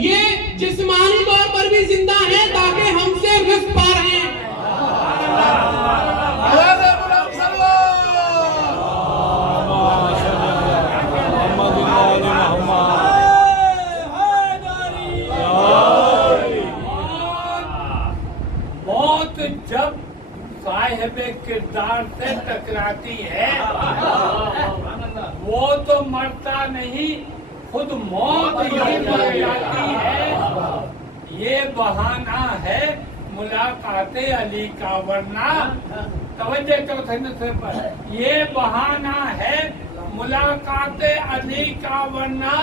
یہ جسمانی طور پر بھی زندہ ہے تاکہ ہم سے رزق پا رہے ہیں. موت جب صاحب کردار سے ٹکراتی ہے وہ تو مرتا نہیں، خود موت ہی مر جاتی ہے. یہ بہانہ ہے ملاقات علی کا، ورنہ توجہ چوتھے نصرے پر، یہ بہانہ ہے ملاقات علی کا، ورنہ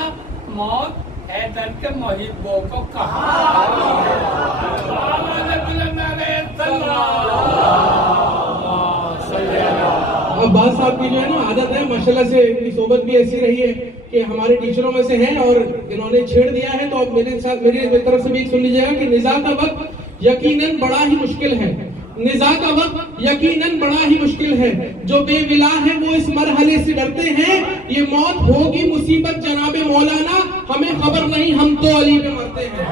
موت حیدر کے محبوں کو کہاں. اب بعض صاحب کی جو ہے نا عادت ہے، ماشاءاللہ سے ان کی صحبت بھی ایسی رہی ہے کہ ہمارے ٹیچروں میں سے ہیں اور انہوں نے چھیڑ دیا ہے. تو اب میرے ساتھ میری طرف سے بھی ایک سن لیجیے گا کہ نزاع کا وقت یقیناً بڑا ہی مشکل ہے. نزاع کا وقت یقیناً بڑا ہی مشکل ہے. جو بے ولا ہے وہ اس مرحلے سے ڈرتے ہیں. یہ موت ہوگی مصیبت جناب مولانا، ہمیں خبر نہیں، ہم تو علی پہ مرتے ہیں.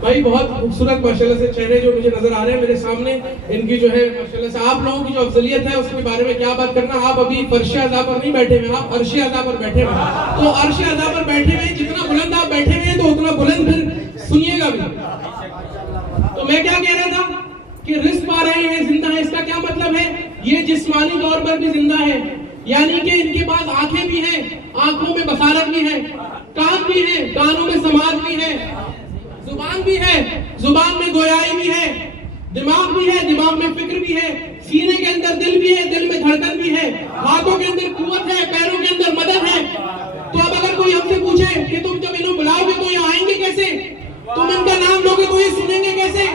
بھائی بہت خوبصورت ماشاءاللہ سے چہرے جو مجھے نظر آ رہے ہیں میرے سامنے، ان کی جو ہے ماشاءاللہ سے آپ لوگوں کی جو افضلیت ہے اس کے بارے میں کیا بات کرنا. آپ ابھی فرش عزا پر نہیں بیٹھے ہوئے، آپ عرش عزا پر بیٹھے ہوئے ہیں. تو عرش عزا پر بیٹھے ہوئے جتنا بلند آپ بیٹھے ہوئے ہیں تو اتنا بلند پھر سنیے گا بھی. تو میں کیا کہہ رہا تھا کہ رزق پا رہے ہیں، زندہ ہیں. اس کا کیا مطلب ہے؟ یہ جسمانی طور پر بھی زندہ ہے، یعنی کہ ان کے پاس آنکھیں بھی ہیں، آنکھوں میں بصارت بھی ہے، کان بھی ہے، کانوں میں سماعت بھی ہے، زبان بھی ہے، زبان میں گویائی بھی ہے، دماغ بھی ہے، دماغ میں فکر بھی ہے، سینے کے اندر دل بھی ہے، دل میں دھڑکن بھی ہے، ہاتھوں کے اندر قوت ہے، پیروں کے اندر مدد ہے. تو اب اگر کوئی ہم سے پوچھے کہ تم جب انہوں بلاؤ گے تو یہ آئیں گے کیسے، تم ان کا نام لوگے تو یہ سنیں گے کیسے؟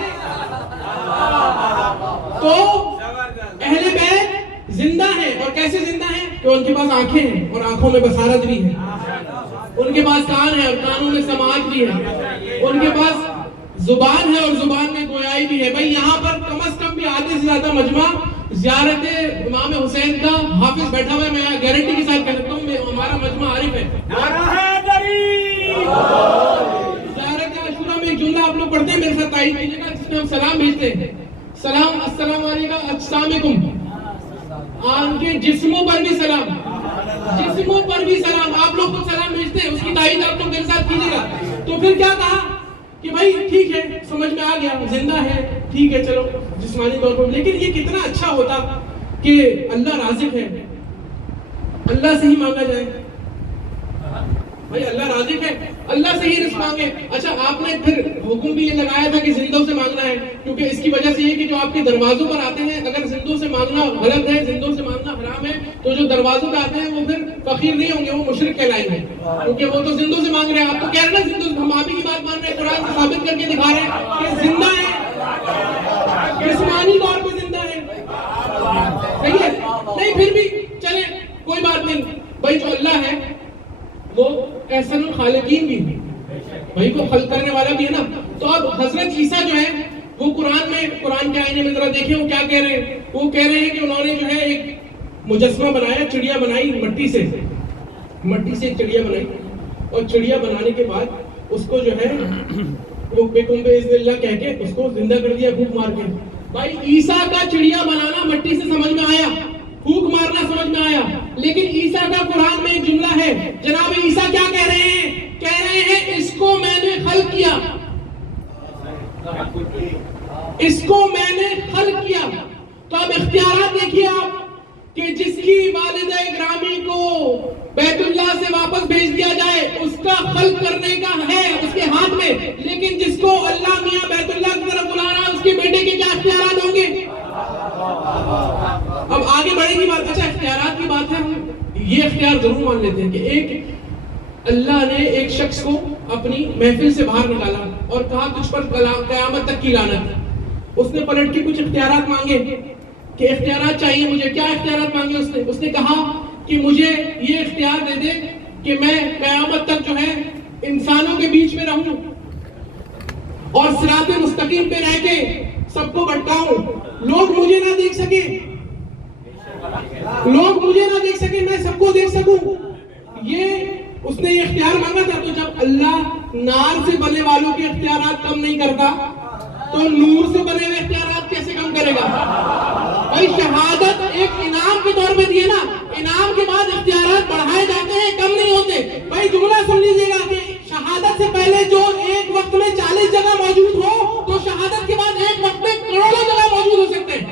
تو اہل بیت زندہ ہیں. اور کیسے زندہ ہیں؟ کہ ان کے پاس آنکھیں ہیں اور آنکھوں میں بصارت بھی ہے، ان کے پاس کان ہے اور کانوں میں سماعت بھی ہے، ان کے پاس زبان ہے اور زبان میں گویائی بھی ہے. بھائی یہاں پر کم از کم بھی آدھے سے زیادہ مجمع زیارت امام حسین کا حافظ بیٹھا ہوا ہے. میں گارنٹی کے ساتھ کہتا ہوں ہمارا مجمع عارف ہے. زیارت عاشورہ میں ایک جملہ آپ لوگ پڑھتے ہیں، میرے ساتھ تائید کیجیے گا، جس میں ہم سلام بھیجتے ہیں. سلام، السلام علیکم، السلام علیکم. ان کے جسموں پر بھی سلام، جسموں پر بھی سلام. آپ لوگ کو سلام بھیجتے ہیں، اس کی تائید آپ لوگ میرے ساتھ کیجیے گا. تو پھر کیا کہا کہ بھائی ٹھیک ہے، سمجھ میں آ گیا، زندہ ہے، ٹھیک ہے، چلو جسمانی طور پر. لیکن یہ کتنا اچھا ہوتا کہ اللہ رازق ہے، اللہ سے ہی مانگا جائے. بھائی اللہ رازق ہے، اللہ سے ہی رزق مانگے. اچھا آپ نے پھر حکم بھی یہ لگایا تھا کہ زندوں سے مانگنا ہے، کیونکہ اس کی وجہ سے یہ کہ جو آپ کے دروازوں پر آتے ہیں اگر زندوں سے مانگنا غلط ہے، زندوں سے مانگنا حرام ہے، تو جو دروازوں پہ آتے ہیں وہ پھر فقیر نہیں ہوں گے، وہ مشرک کہلائیں گے، کیونکہ وہ تو زندوں سے مانگ رہے ہیں. آپ تو کہہ رہے ہیں نا زندوں، ہم آپ ہی کی بات مان رہے ہیں، قرآن سے ثابت کر کے دکھا رہے ہیں کہ زندہ ہے، جسمانی طور پہ زندہ ہے. صحیح ہے؟ نہیں پھر بھی چلے کوئی بات نہیں. بھائی جو اللہ ہے وہ احسن الخالقین بھی ہے، بھائی کو خلق کرنے والا بھی ہے نا. تو اب حضرت عیسیٰ جو ہے وہ قرآن میں، قرآن کے آئینے میں ذرا دیکھیں وہ کیا کہہ رہے ہیں. وہ کہہ رہے ہیں کہ انہوں نے جو ہے ایک مجسمہ بنایا، چڑیا بنائی مٹی سے ایک چڑیا بنائی، اور چڑیا بنانے کے بعد اس کو جو ہے وہ بکم باذن اللہ کہہ کے اس کو زندہ کر دیا پھونک مار کے. بھائی عیسیٰ کا چڑیا بنانا مٹی سے سمجھ میں آیا، پھونک مارنا سمجھ میں آیا، لیکن عیسیٰ کا قرآن میں ایک جملہ ہے، جناب عیسیٰ کیا کہہ رہے ہیں؟ کہہ رہے ہیں اس کو میں نے خلق کیا، اس کو میں نے خلق کیا. تو اب اختیارات دیکھیے آپ کہ جس کی والدہ گرامی کو بیت اللہ سے واپس بھیج دیا جائے اس کا خلق کرنے کا ہے اس کے ہاتھ میں، لیکن جس کو اللہ میاں بیت اللہ کی طرف بلا رہا ہے اس کے بیٹے کے کیا اختیارات ہوں گے؟ اب آگے بڑھے گی بات. اچھا اختیارات کی بات ہے، ہم یہ اختیار ضرور مان لیتے ہیں کہ ایک اللہ نے ایک شخص کو اپنی محفل سے باہر نکالا اور کہا تجھ پر قیامت تک کی لعنت. اس نے پلٹ کے کچھ اختیارات مانگے کہ اختیارات چاہیے مجھے. کیا اختیارات مانگے اس نے کہا کہ مجھے یہ اختیار دے دے کہ میں قیامت تک جو ہے انسانوں کے بیچ میں رہوں اور صراط مستقیم پہ رہ کے سب کو بھٹکاؤں, لوگ مجھے نہ دیکھ سکے, میں سب کو دیکھ سکوں. یہ اس نے یہ اختیار مانگا تھا. تو جب اللہ نار سے بنے والوں کے اختیارات کم نہیں کرتا تو نور سے بنے ہوئے اختیارات کیسے کم کرے گا؟ بھائی شہادت ایک انعام کے طور پہ دیے نا, انعام کے بعد اختیارات بڑھائے جاتے ہیں, کم نہیں ہوتے. بھائی جملہ سن لیجئے گا کہ شہادت سے پہلے جو ایک وقت میں 40 جگہ موجود ہو تو شہادت کے بعد ایک وقت میں کروڑوں جگہ موجود ہو سکتے ہیں.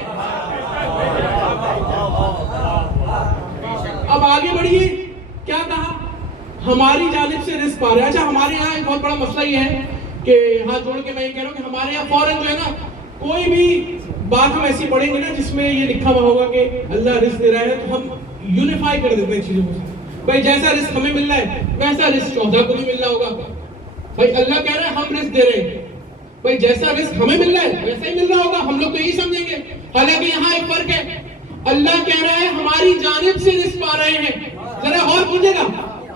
اب آگے بڑھیے, کیا کہا؟ ہماری جانب سے رزق آ رہا ہے. اچھا ہمارے یہاں ایک بہت بڑا مسئلہ یہ ہے کہ ہاتھ جوڑ کے میں یہ کہہ رہا ہوں کہ ہمارے یہاں فوراً جو ہے نا کوئی بھی بات ہم ایسی پڑھیں گے نا جس میں یہ لکھا ہوا ہوگا کہ اللہ رزق دے رہا ہے تو ہم یونیفائی کر دیتے ہیں چیزوں کو. بھائی جیسا رزق ہمیں مل رہا ہے ویسا رزق 14 کو بھی مل رہا ہوگا. بھائی اللہ کہہ رہا ہے ہم رزق دے رہے ہیں, بھئی جیسا رزق ہمیں مل رہا ہے ویسا ہی مل رہا ہوگا, ہم لوگ تو یہی سمجھیں گے. حالانکہ یہاں ایک فرق ہے, اللہ کہہ رہا ہے ہماری جانب سے رزق پا رہے ہیں. ذرا اور پوچھے گا,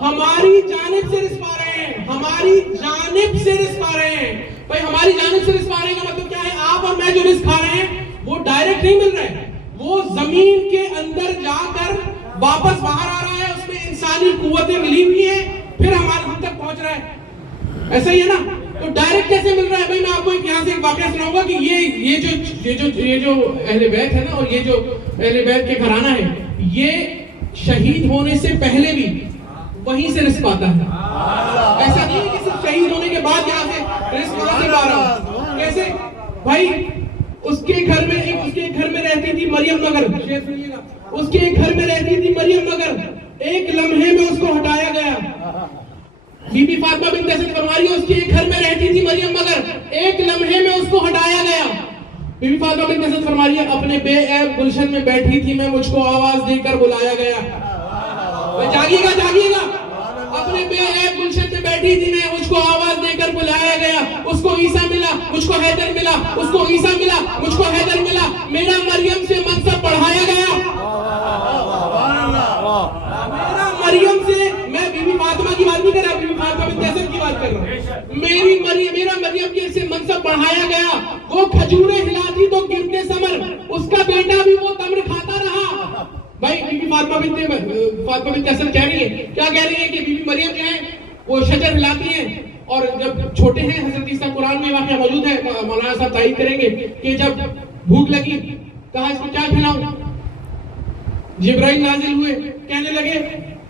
ہماری جانب سے رزق پا رہے ہیں, ہماری جانب سے رزق پا رہے ہیں. بھئی ہماری جانب سے رزق پا رہے ہیں کا مطلب کیا ہے؟ آپ اور میں جو رزق کھا رہے ہیں وہ ڈائریکٹ نہیں مل رہا ہے, وہ زمین کے اندر جا کر واپس باہر آ رہا ہے, اس میں انسانی قوتیں ملی ہوئی ہیں, پھر ہمارے ہم تک پہنچ رہا ہے. ایسا ہی ہے نا؟ تو ڈائریکٹ کیسے مل رہا ہے؟ بھائی میں آپ کو یہاں سے ایک واقعہ سناؤں گا کہ یہ جو اہل بیت ہے نا, اور یہ جو اہل بیت کے گھرانہ ہے, یہ شہید ہونے سے پہلے بھی وہیں سے رزق پاتا ہے. ایسا نہیں ہے کہ صرف شہید ہونے کے بعد یہاں سے رزق وہاں سے پا رہا ہوں. کیسے؟ بھائی اس کے گھر میں رہتی تھی مریم مگر, اس کے گھر میں رہتی تھی مریم مگر, ایک لمحے میں اس کو ہٹایا گیا. بی بی فاطمہ بنت اسد فرما رہی ہے اس کے گھر میں رہتی تھی مریم مگر, ایک لمحے میں اس کو ہٹایا گیا. بی بی فاطمہ بنت اسد فرما رہی ہے اپنے بے عیب گلشن میں بیٹھی تھی میں, مجھ کو آواز دے کر بلایا گیا. جاگیے گا, اپنے بے عیب گلشن میں بیٹھی تھی میں, مجھ کو آواز دے کر بلایا گیا. اس کو عیسیٰ ملا, مجھ کو حیدر ملا, اس کو عیسیٰ ملا, مجھ کو حیدر ملا. میرا مریم سے منصب بڑھایا گیا. میرا مریم سے, میں بی بی فاطمہ کی بات نہیں کر رہا, بی بی فاطمہ بنت اسد کی بات کر رہا ہوں. میرا مریم کے سے منصب بڑھایا گیا. وہ کھجوریں ہلاتی تو گرتے ثمر, اس کا بیٹا بھی وہ تمر کھاتا رہا. بھائی بی بی فاطمہ بنت اسد کہہ رہی ہے, کیا کہہ رہی ہے کہ بی بی مریم جو ہے وہ شجر ہلاتی ہیں, اور جب چھوٹے ہیں حضرت عیسیٰ قرآن میں واقعہ موجود ہے, مولانا صاحب تائید کریں گے کہ جب بھوک لگی کہا اس کو کیا کھلاؤں, جبرائیل نازل ہوئے کہنے لگے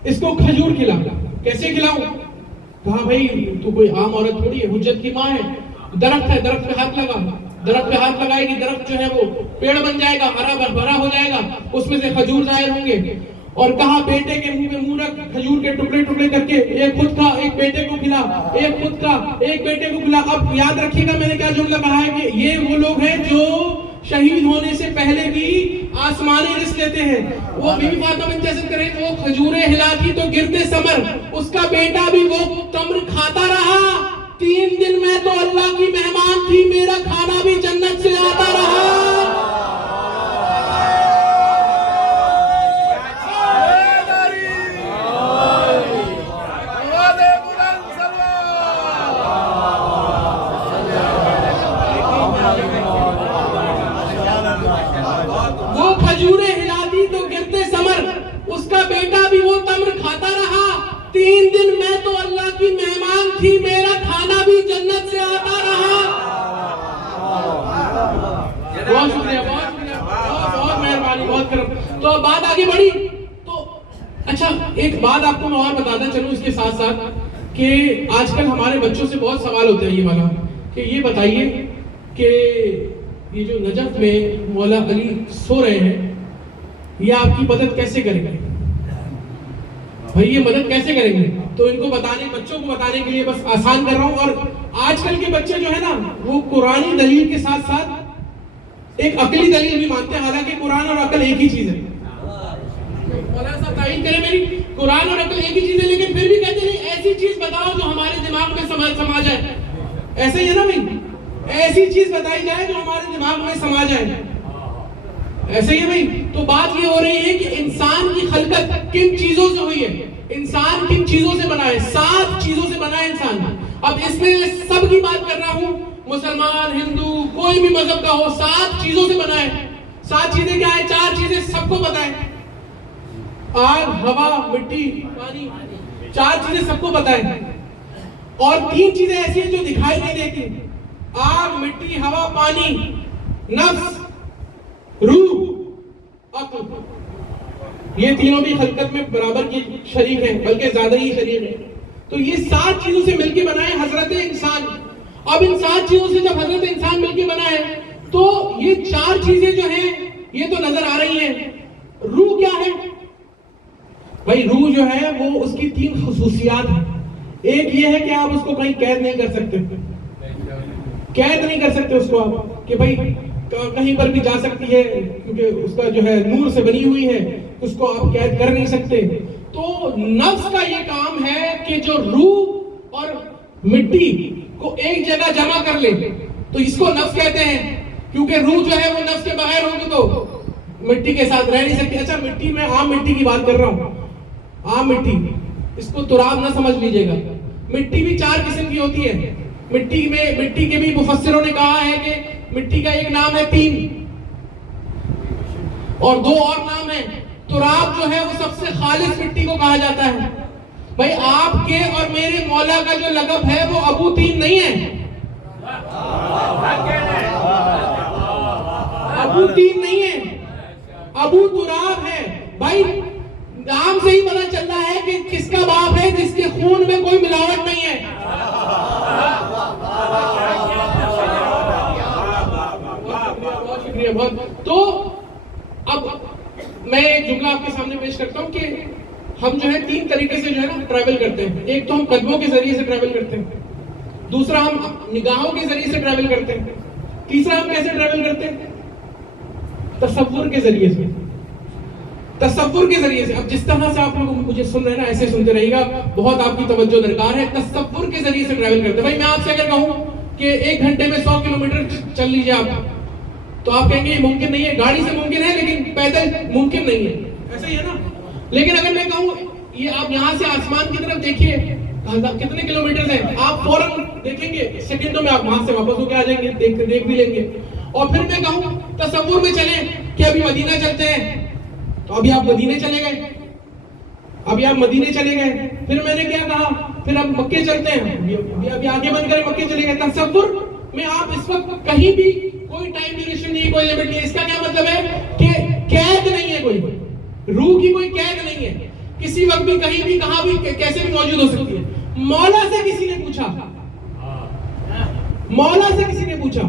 اس کو کھجور کھلا. کیسے کھلاؤں؟ کہا بھئی تو کوئی عام عورت تھوڑی ہے, حجت کی ماں ہے, درخت ہے, درخت پہ ہاتھ لگا, درخت پہ ہاتھ لگائے گی, درخت جو ہے وہ پیڑ بن جائے گا, ہرا بھرا ہو جائے گا, اس میں سے کھجور ظاہر ہوں گے. اور کہا بیٹے کے منہ میں منہ رکھ, کھجور کے ٹکڑے کر کے ایک خود کھا, ایک بیٹے کو کھلا, ایک خود کھا, ایک بیٹے کو کھلا. اب یاد رکھیے گا میں نے کیا جملہ کہا ہے کہ یہ وہ لوگ ہیں جو شہید ہونے سے پہلے بھی آسمانی رزق لیتے ہیں. وہ بی بی فاطمہ بنت اسد کریں تو وہ کھجوریں ہلاتی تو گرتے ثمر, اس کا بیٹا بھی وہ تمر کھاتا رہا. 3 دن میں تو اللہ کی مہمان تھی, میرا کھانا بھی جنت سے آتا رہا. وہ کھجوریں ہلاتی تو گرتے ثمر, اس کا بیٹا بھی وہ تمر کھاتا رہا. 3 دن میں تو اللہ کی مہمان تھی, میرا کھانا بھی جنت سے آتا رہا. بہت شکریہ, بہت مہربانی, بہت کرم. تو اب بات آگے بڑھی تو اچھا ایک بات آپ کو میں اور بتاتا چلوں اس کے ساتھ ساتھ کہ آج کل ہمارے بچوں سے بہت سوال ہوتے ہیں یہ والا کہ یہ بتائیے کہ یہ جو نجف میں مولا علی سو رہے ہیں یہ آپ کی مدد کیسے کریں گے؟ بھائی یہ مدد کیسے کریں گے؟ تو ان کو بچوں کو بتانے کے لیے بس آسان کر رہا ہوں. اور آج کل کے بچے جو ہے نا وہ قرآنی دلیل کے ساتھ ساتھ ایک عقلی دلیل بھی مانتے ہیں, حالانکہ قرآن اور عقل ایک ہی چیز ہے. مولانا صاحب تعین کریں میری, قرآن اور عقل ایک ہی چیز ہے, لیکن پھر بھی کہتے نہیں ایسی چیز بتاؤ جو ہمارے دماغ میں سما جائے. ایسا ہی ہے نا بھائی, ایسی چیز بتائی جائے جو ہمارے دماغ میں سما جائے. ایسے ہی بھائی. تو بات یہ ہو رہی ہے کہ انسان کی خلقت کن چیزوں سے ہوئی ہے, انسان کن چیزوں سے بنا ہے؟ 7 چیزوں سے بنا ہے انسان. اب اس میں سب کی بات کر رہا ہوں, مسلمان, ہندو, کوئی بھی مذہب کا ہو, 7 چیزوں سے بنا ہے. 7 چیزیں کیا ہے؟ 4 چیزیں سب کو پتا ہے, آگ, ہوا, مٹی, پانی. 4 چیزیں سب کو پتا ہے, اور 3 چیزیں ایسی ہیں جو دکھائی نہیں دیتی. آگ, مٹی, ہوا, پانی, نفس, روح, عقل. یہ تینوں بھی خلقت میں برابر کی شریک ہیں, بلکہ زیادہ ہی شریک ہیں. تو یہ 7 چیزوں سے مل کے بنا ہے حضرت انسان. اب ان 7 چیزوں سے جب حضرت انسان مل کے بنا ہے تو یہ 4 چیزیں جو ہیں یہ تو نظر آ رہی ہیں. روح کیا ہے بھائی؟ روح جو ہے وہ اس کی 3 خصوصیات ہیں. ایک یہ ہے کہ آپ اس کو کہیں قید نہیں کر سکتے, قید نہیں کر سکتے اس کو آپ, کہ بھائی کہیں پر بھی جا سکتی ہے کیونکہ اس کا جو ہے نور سے بنی ہوئی ہے, اس کو آپ قید کر نہیں سکتے. تو نفس کا یہ کام ہے کہ جو روح اور مٹی کو ایک جگہ جمع کر لے, تو اس کو نفس کہتے ہیں. کیونکہ روح جو ہے وہ نفس کے بغیر ہوگی تو مٹی کے ساتھ رہ نہیں سکتی. اچھا مٹی میں عام مٹی کی بات کر رہا ہوں, عام مٹی, اس کو تراب نہ سمجھ لیجئے گا. مٹی بھی 4 قسم کی ہوتی ہے. مٹی کے بھی مفسروں نے کہا ہے کہ مٹی کا ایک نام ہے طین, اور 2 اور نام ہیں. تراب جو ہے وہ سب سے خالص مٹی کو کہا جاتا ہے. بھائی آپ کے اور میرے مولا کا جو لقب ہے وہ ابو طین نہیں ہے, ابو طین نہیں ہے, ابو تراب ہے. بھائی نام سے ہی پتہ چل رہا ہے کہ کس کا باپ ہے, جس کے خون میں کوئی ملاوٹ نہیں ہے. تو اب میں ایک جملہ آپ کے سامنے پیش کرتا ہوں کہ ہم جو ہے 3 طریقے سے جو ہے نا ٹریول کرتے ہیں. ایک تو ہم قدموں کے ذریعے سے ٹریول کرتے ہیں, دوسرا ہم نگاہوں کے ذریعے سے ٹریول کرتے ہیں, تیسرا ہم کیسے ٹریول کرتے ہیں؟ تصور کے ذریعے سے. تصور کے ذریعے سے. اب جس طرح سے آپ لوگ مجھے سن رہے ہیں نا ایسے سنتے رہیے گا, بہت آپ کی توجہ درکار ہے. تصور کے ذریعے سے ٹریول کرتے ہیں. بھائی میں آپ سے اگر کہوں کہ 1 گھنٹے میں 100 کلومیٹر چل لیجئے آپ, تو آپ کہیں گے یہ ممکن نہیں ہے. گاڑی سے ممکن ہے لیکن پیدل ممکن نہیں ہے, ایسا ہی ہے نا. لیکن اگر میں کہوں یہ آپ یہاں سے آسمان کی طرف دیکھیے کتنے کلومیٹر ہیں, آپ فوراً دیکھیں گے, سیکنڈوں میں آپ وہاں سے واپس ہو کے آ جائیں گے, دیکھ بھی لیں گے. اور پھر میں کہوں تصور میں چلیں کہ ابھی مدینہ چلتے ہیں, تو ابھی آپ مدینے چلے گئے, ابھی آپ مدینے چلے گئے. پھر میں نے کیا کہا, پھر آپ مکے چلتے ہیں, ابھی آگے بن کر مکے چلے گئے. تصور میں آپ اس وقت کہیں بھی کوئی ٹائم ڈیوریشن نہیں, کوئی لمٹ نہیں. اس کا کیا مطلب ہے کہ قید نہیں ہے, کوئی روح کی کوئی قید نہیں ہے, کسی وقت بھی کہیں بھی کہاں بھی کیسے بھی موجود ہو سکتی ہے. مولا سے کسی نے پوچھا, مولا سے کسی نے پوچھا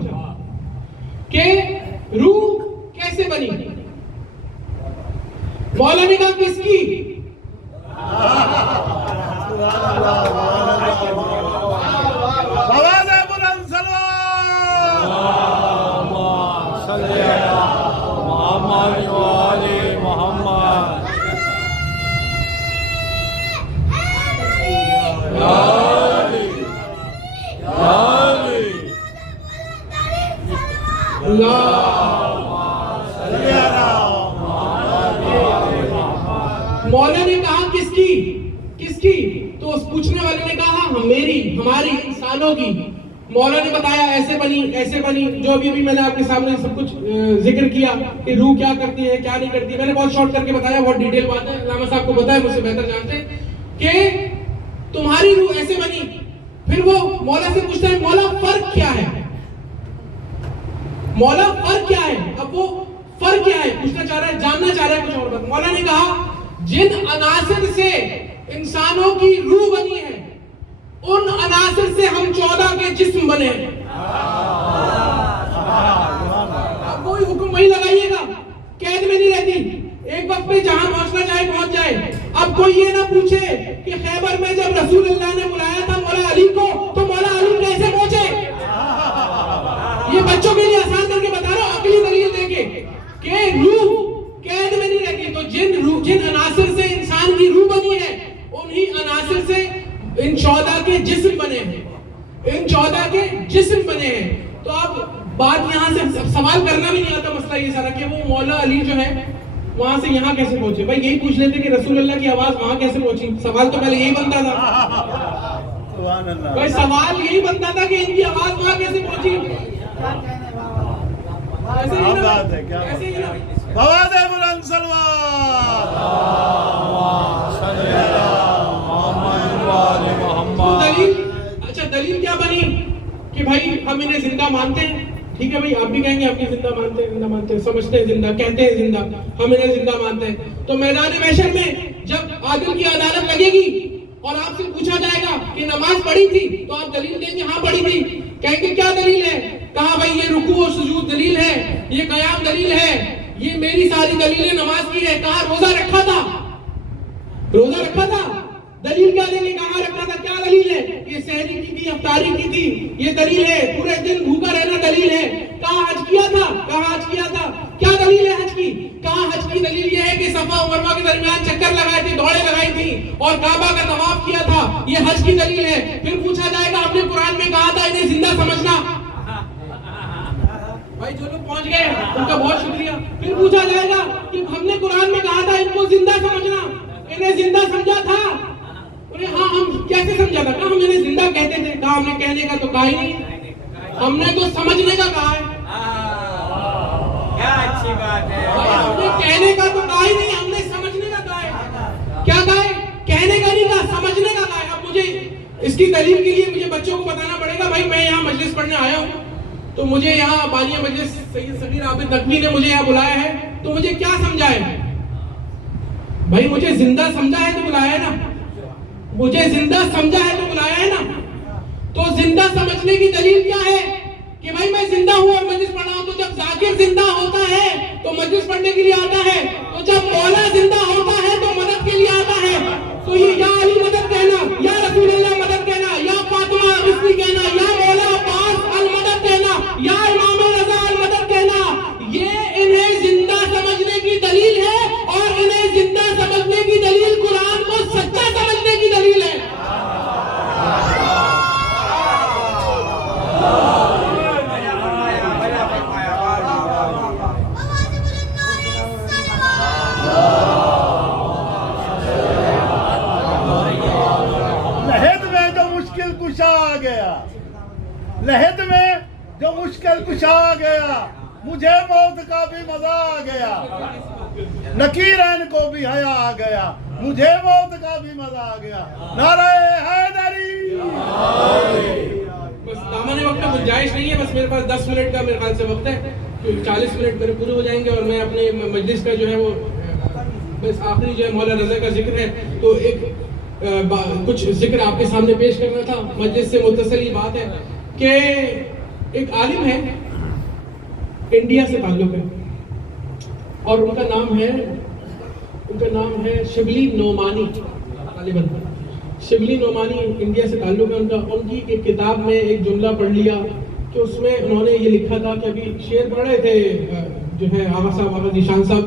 کہ روح کیسے بنی؟ مولا نے کہا کس کی؟ مولا نے کہا کس کی؟ کس کی؟ تو اس پوچھنے والے نے کہا میری, ہماری, انسانوں کی. مولا نے بتایا ایسے بنی, ایسے بنی, جو ابھی میں نے آپ کے سامنے سب کچھ ذکر کیا کہ روح کیا کرتی ہے, کیا نہیں کرتی. میں نے بہت شارٹ کر کے بتایا, بہت ڈیٹیل بات ہے, علامہ صاحب کو بتایا, مجھ سے بہتر جانتے ہیں کہ تمہاری روح ایسے بنی. پھر وہ مولا سے پوچھتا ہے مولا فرق کیا ہے, مولا فرق کیا ہے؟ اب وہ فرق کیا ہے پوچھنا چاہ رہا ہے, جاننا چاہ رہا ہے کچھ اور بات. مولا نے کہا جن عناصر سے انسانوں کی روح بنی ہے ان عناصر سے ہم 14 کے جسم بنے ہیں. اب کوئی حکم وہی لگائیے گا, قید میں نہیں رہتی, ایک وقت پہ جہاں پہنچنا چاہے پہنچ جائے. اب کوئی یہ نہ پوچھے کہ خیبر میں جب رسول اللہ نے بلایا تھا مولا علی کو تو مولا علی کیسے پہنچے. یہ بچوں کے لیے آسان کر کے بتا رہا ہوں, عقلی دلیل دے کے کہ روح قید میں نہیں رہتی. تو جن عناصر سے انسان کی روح بنی ہے انہی عناصر سے ان 14 کے جسم بنے ہیں, ان 14 کے جسم بنے ہیں. تو اب بات یہاں سے سوال کرنا بھی نہیں آتا، مسئلہ یہ سارا کہ وہ مولا علی جو ہے وہاں سے یہاں کیسے پہنچے. بھائی یہی پوچھ لیتے کہ رسول اللہ کی آواز وہاں کیسے پہنچی. سوال تو پہلے یہی بنتا تھا. بھائی سوال یہی بنتا تھا کہ ان کی آواز وہاں کیسے پہنچی. اچھا دلیل کیا بنی کہ بھائی ہم انہیں زندہ مانتے ہیں. ٹھیک ہے بھائی آپ بھی کہیں گے آپ کی زندہ مانتے ہیں سمجھتے ہیں زندہ کہتے ہیں زندہ ہم انہیں زندہ مانتے ہیں. تو میدان محشر میں جب عادل کی عدالت لگے گی اور آپ سے پوچھا جائے گا کہ نماز پڑھی تھی تو آپ دلیل دیں گے ہاں پڑھی تھی. کہیں گے کیا دلیل ہے؟ کہا بھائی یہ رکوع و سجود دلیل ہے, یہ قیام دلیل ہے, یہ میری ساری دلیلیں نماز کی ہے. کہا روزہ رکھا تھا دلیل کیا دیں گے؟ کہاں رکھا تھا کیا دلیل ہے؟ یہ سحری کی تھی افطاری کی تھی یہ دلیل ہے. پورے دن بھوکا رہنا دلیل ہے. کہاں حج کیا تھا کیا دلیل ہے حج کی؟ کہاں حج کی دلیل یہ ہے کہ صفا و مروہ کے درمیان چکر لگائے تھے دوڑے لگائی تھی اور کعبہ کا طواف کیا تھا, یہ حج کی دلیل ہے. پھر پوچھا جائے گا آپ نے قرآن میں کہا تھا انہیں زندہ سمجھنا. بھائی جو لوگ پہنچ گئے ان کا بہت شکریہ. پھر پوچھا جائے گا کہ ہم نے قرآن میں کہا تھا ان کو زندہ سمجھنا, انہیں زندہ سمجھا تھا. ہاں ہم کیسے سمجھا تھا؟ کہا ہم انہیں زندہ کہتے تھے. کہا ہم نے کہنے کا تو کہا ہی نہیں, ہم نے تو سمجھنے کا کہا ہے. کیا اچھی بات ہے. ہم نے کہنے کا تو کہا ہی نہیں, ہم نے سمجھنے کا کہا ہے. کیا کہا ہے؟ کہنے کا نہیں کہا, سمجھنے کا کہا ہے. اب مجھے اس کی دلیل کے لیے مجھے بچوں کو بتانا پڑے گا. بھائی میں یہاں مجلس پڑھنے آیا ہوں تو مجھے یہاں بانیہ مجلس سید صغیر عابد نقوی نے مجھے یہاں بلایا ہے تو مجھے کیا سمجھا ہے؟ بھائی مجھے زندہ سمجھا ہے تو بلایا ہے نا, مجھے زندہ سمجھا ہے تو بلایا ہے نا. تو زندہ سمجھنے کی دلیل کیا ہے کہ بھائی میں زندہ ہوں اور مجلس پڑھ رہا ہوں. تو جب ذاکر زندہ ہوتا ہے تو مجلس پڑھنے کے لیے آتا ہے, تو جب مولا زندہ ہوتا ہے تو مدد کے لیے آتا ہے. تو یہ یا علی مدد کہنا, یا رسول اللہ مدد کہنا, یا فاطمہ رسلی کہنا, یا مولا عباس المدد کہنا, یا امام رضا المدد کہنا, یہ انہیں زندہ سمجھنے کی دلیل ہے. اور انہیں زندہ سمجھنے کی دلیل قرآن کو سچا سمجھنے کی دلیل ہے. لہد میں جو مشکل کشا آ گیا, مجھے موت کا بھی مزہ آ گیا. نکیرین کو بھی حیا آ گیا, مجھے موت کا بھی مزہ آ گیا. نعرہ حیدری. بس دامن وقت میں گنجائش نہیں ہے, بس میرے پاس 10 منٹ کا میرے خیال سے وقت ہے, 40 منٹ میرے پورے ہو جائیں گے اور میں اپنے مجلس کا جو ہے وہ بس آخری جو ہے مولا رضا کا ذکر ہے تو ایک کچھ ذکر آپ کے سامنے پیش کرنا تھا. مجلس سے متصل یہ بات ہے کہ ایک عالم ہے انڈیا سے تعلق ہے اور ان کا نام ہے شبلی نعمانی. غالباً شبلی نعمانی انڈیا سے تعلق ہے ان کی ایک کتاب میں ایک جملہ پڑھ لیا کہ اس میں انہوں نے یہ لکھا تھا کہ ابھی شعر پڑھ رہے تھے جو ہے آغا صاحب آغا ذیشان صاحب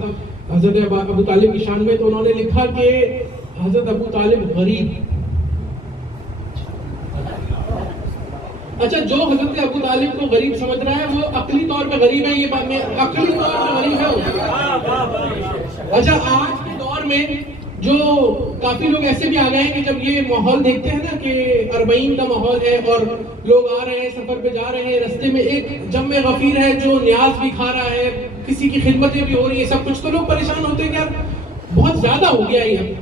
حضرت ابو طالب کی شان میں, تو انہوں نے لکھا کہ حضرت ابو طالب غریب. اچھا جو حضرت ابو طالب کو غریب سمجھ رہا ہے وہ عقلی طور پہ غریب ہے, یہ بات میں عقلی طور پہ غریب ہے. اچھا آج کے دور میں جو کافی لوگ ایسے بھی آ گئے ہیں کہ جب یہ ماحول دیکھتے ہیں نا کہ اربعین کا ماحول ہے اور لوگ آ رہے ہیں سفر پہ جا رہے ہیں, رستے میں ایک جمع غفیر ہے جو نیاز بھی کھا رہا ہے, کسی کی خدمتیں بھی ہو رہی ہیں, سب کچھ, تو لوگ پریشان ہوتے ہیں کہ یار بہت زیادہ ہو گیا ہے,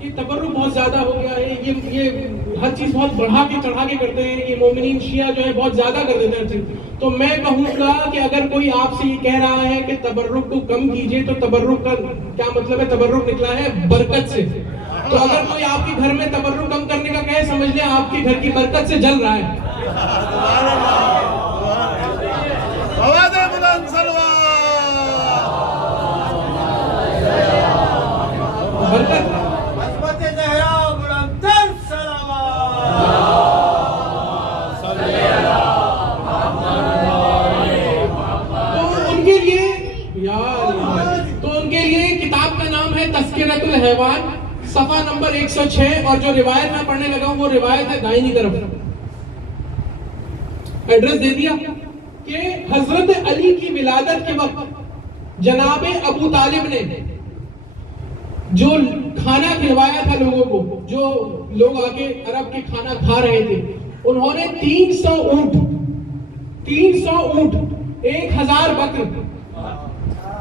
یہ تبرک بہت زیادہ ہو گیا ہے, یہ ہر چیز بہت بڑھا کے چڑھا کے کرتے ہیں, یہ مومنین شیعہ جو ہے بہت زیادہ کر دیتے ہیں ہر چیز. تو میں کہوں گا کہ اگر کوئی آپ سے یہ کہہ رہا ہے کہ تبرک کو کم کیجئے تو تبرک کا کیا مطلب ہے؟ تبرک نکلا ہے برکت سے. تو اگر کوئی آپ کے گھر میں تبرک کم کرنے کا کہے سمجھ لیں آپ کے گھر کی برکت سے جل رہا ہے. برکت تذکرۃ الحیوان صفحہ نمبر 106 اور جو روایت میں پڑھنے لگا ہوں وہ روایت ہے دائنی طرف. ایڈریس دے دیا کہ حضرت علی کی ولادت کے وقت جناب ابو طالب نے جو کھانا کھلوایا تھا لوگوں کو، جو لوگ آگے عرب کے کھانا کھا رہے تھے، انہوں نے 300 اونٹ، 1000 بکر،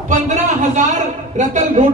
15,000 رتل روٹی